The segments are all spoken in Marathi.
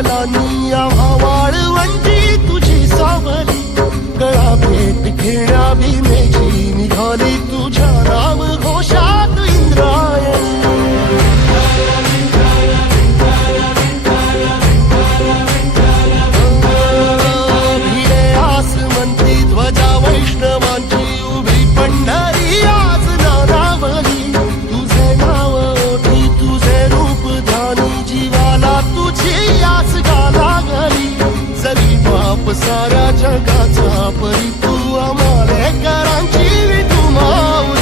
पावलांनी आम्हा वाळवंटी तुझी सावली, गळा भेट घेण्या भीमेची निघाली तुझ्या नाम घोषात इंद्रायणी. भिडे आसमंती ध्वजा वैष्णवांची उभी पंढरी आज नानावली, तुझे नाव ओठी तुझे रूप ध्यानी जीवाला तुझी आस गा लागली. जरी बाप साऱ्या जगाचा परी तू आम्हालेकरांची विठू माऊली.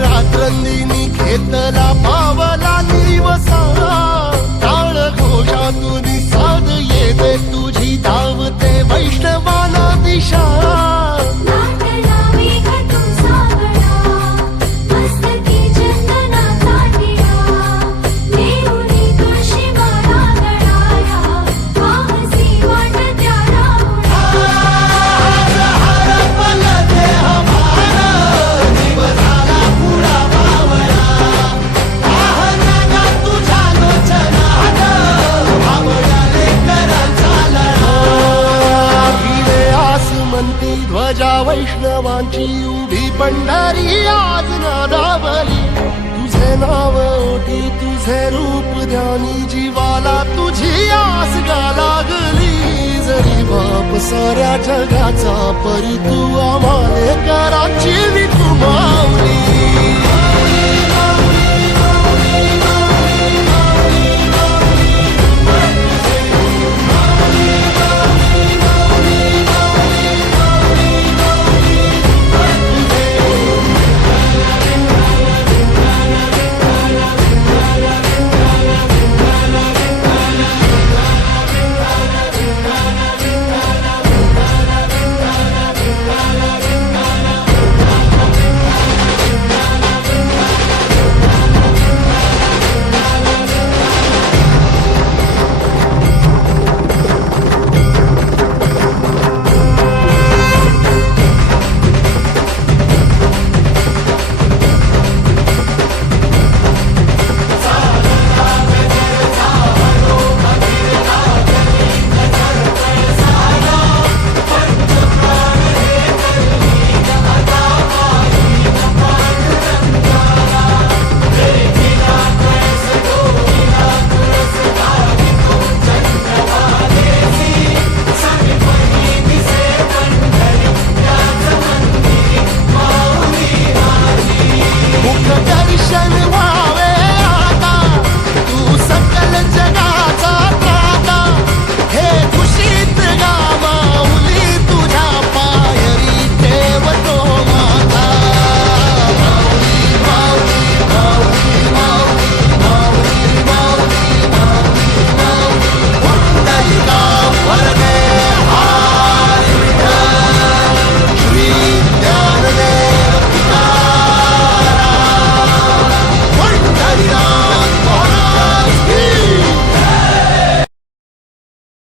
रात्रंदिनी घेतला पावला दिवसा, टाळ घोषातून साध येते तुझी धावते वैष्णवाला दिशा. ध्वजा वैष्णवांची उभी पंढरी आज नादावली, तुझे नाव ओठी तुझे रूप ध्यानी जीवाला तुझी आस गा लागली. जरी बाप साऱ्या जगाचा परी तू आम्हालेकरांची विठू माऊली.